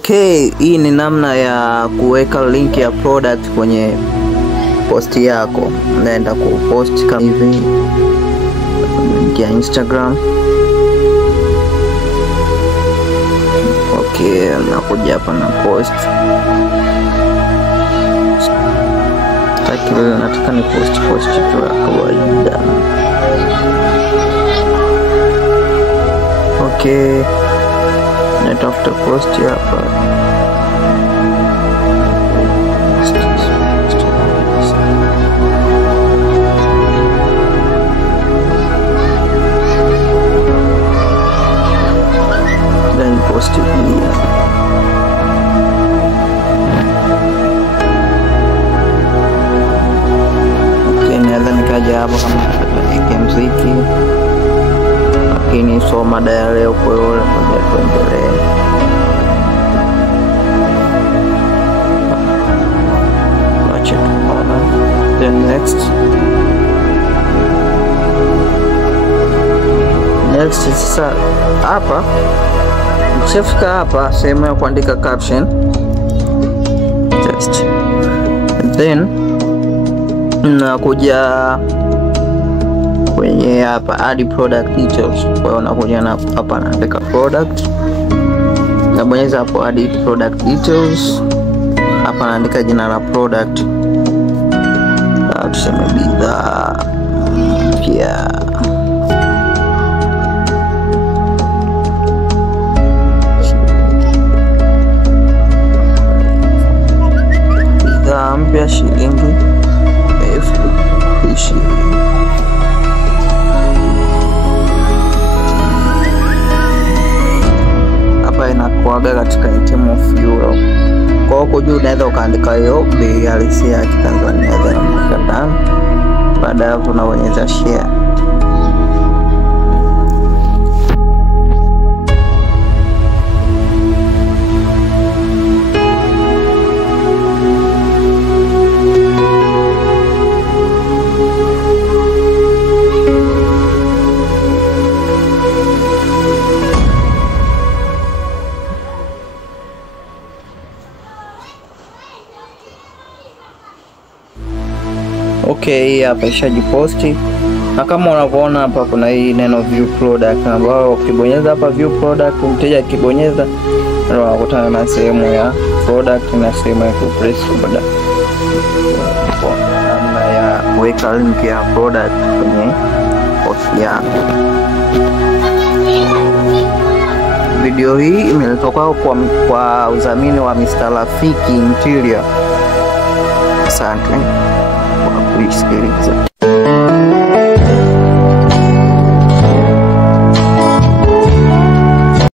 Okay, hii ni namna ya kuweka link ya product kwenye post yako. Naenda kupost kama hivi ya Instagram. Okay, nakuja hapa na post. Nataka ni post tu ya kawaida. Okay, natafuta post hapa. Then post here. Okay, naweza nikaja hapa kama muziki. Lakini so mada ya leo kwa hiyo ngoja tuendelee. Acha tuone. Then next sasa hapa ukifika hapa sehemu ya kuandika caption text, then nakuja kwenye hapa add product details. Kwa hiyo nakuja na hapa naandika product, nabonyeza hapo add product details. Hapa naandika jina la product, tuseme bidhaa mpya. Bidhaa mpya shilingi 20,000. Inakuaga katika item of euro. Kwa huko juu unaweza ukaandika hiyo bei halisi ya Tanzania za ndani. Baada ya hapo unabonyeza share. Okay, hapa ishajiposti. Na kama unavyoona hapa kuna hii neno view product, ambayo ukibonyeza hapa view product, mteja akibonyeza ndio anakutana na sehemu ya product na sehemu ya press order. Namna ya kuweka link ya product kwenye post yako. Video hii imetoka kwa udhamini wa Mr. Rafiki Interior. Asante. Please,